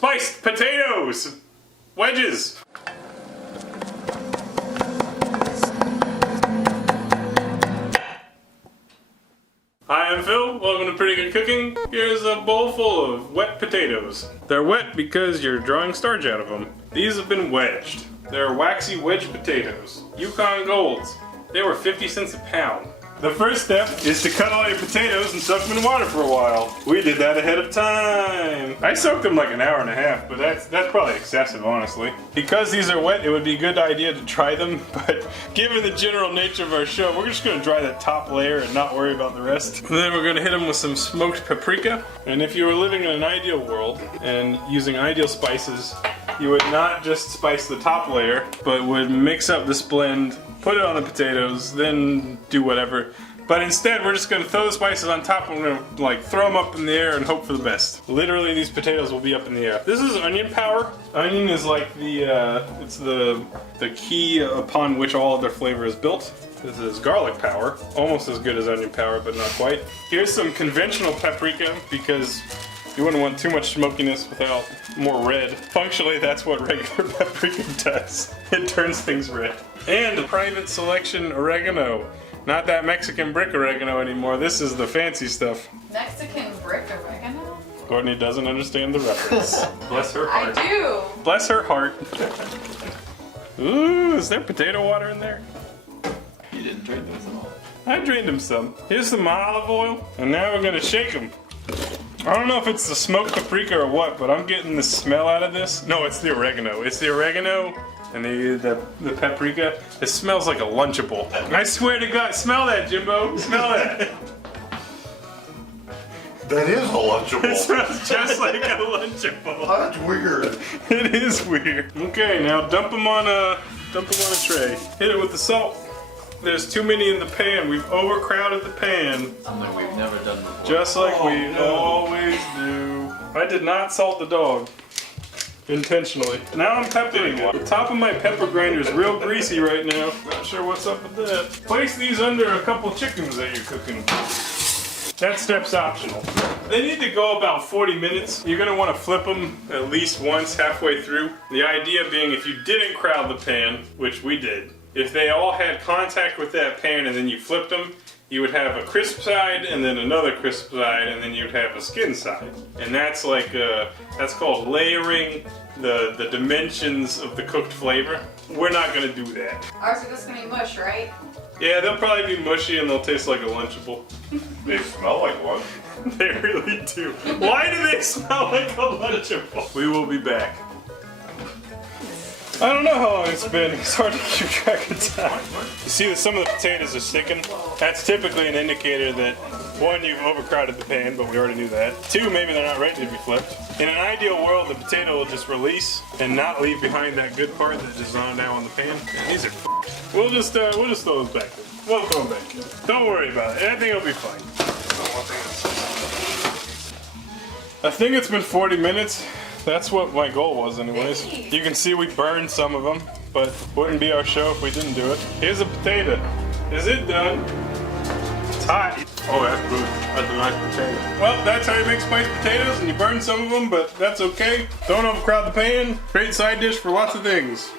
Spiced potatoes! Wedges! Hi, I'm Phil. Welcome to Pretty Good Cooking. Here's a bowl full of wet potatoes. They're wet because you're drawing starch out of them. These have been wedged. They're waxy wedge potatoes. Yukon Golds. They were 50 cents a pound. The first step is to cut all your potatoes and soak them in water for a while. We did that ahead of time. I soaked them like an hour and a half, but that's probably excessive, honestly. Because these are wet, it would be a good idea to try them, but given the general nature of our show, we're just gonna dry the top layer and not worry about the rest. And then we're gonna hit them with some smoked paprika. And if you were living in an ideal world and using ideal spices, you would not just spice the top layer, but would mix up this blend, put it on the potatoes, then do whatever. But instead, we're just gonna throw the spices on top and we're gonna like throw them up in the air and hope for the best. Literally, these potatoes will be up in the air. This is onion power. Onion is like it's the key upon which all of their flavor is built. This is garlic power, almost as good as onion power, but not quite. Here's some conventional paprika because you wouldn't want too much smokiness without more red. Functionally, that's what regular paprika does. It turns things red. And private selection oregano. Not that Mexican brick oregano anymore. This is the fancy stuff. Mexican brick oregano? Courtney doesn't understand the reference. Bless her heart. I do. Bless her heart. Ooh, is there potato water in there? You didn't drain those at all. I drained them some. Here's some olive oil, and now we're gonna shake them. I don't know if it's the smoked paprika or what, but I'm getting the smell out of this. No, it's the oregano. It's the oregano and the paprika. It smells like a Lunchable. I swear to God, smell that, Jimbo. Smell that. That is a Lunchable. It smells just like a Lunchable. That's weird. It is weird. Okay, now dump them on a tray. Hit it with the salt. There's too many in the pan. We've overcrowded the pan. Something we've never done before. Just like we always do. I did not salt the dog. Intentionally. Now I'm peppering it. The top of my pepper grinder is real greasy right now. Not sure what's up with that. Place these under a couple chickens that you're cooking. That step's optional. They need to go about 40 minutes. You're gonna wanna flip them at least once halfway through. The idea being if you didn't crowd the pan, which we did, if they all had contact with that pan and then you flipped them, you would have a crisp side and then another crisp side and then you'd have a skin side. And that's like, that's called layering the dimensions of the cooked flavor. We're not gonna do that. Ours are just gonna be mush, right? Yeah, they'll probably be mushy and they'll taste like a Lunchable. They smell like one. They really do. Why do they smell like a Lunchable? We will be back. I don't know how long it's been. It's hard to keep track of time. You see that some of the potatoes are sticking? That's typically an indicator that, one, you've overcrowded the pan, but we already knew that. Two, maybe they're not ready to be flipped. In an ideal world, the potato will just release and not leave behind that good part that is on now on the pan. And these are We'll just throw those back in. We'll throw them back in. Don't worry about it. I think it'll be fine. I think it's been 40 minutes. That's what my goal was anyways. You can see we burned some of them, but wouldn't be our show if we didn't do it. Here's a potato. Is it done? It's hot. Oh, that's good. That's a nice potato. Well, that's how you make spiced potatoes, and you burn some of them, but that's okay. Don't overcrowd the pan. Great side dish for lots of things.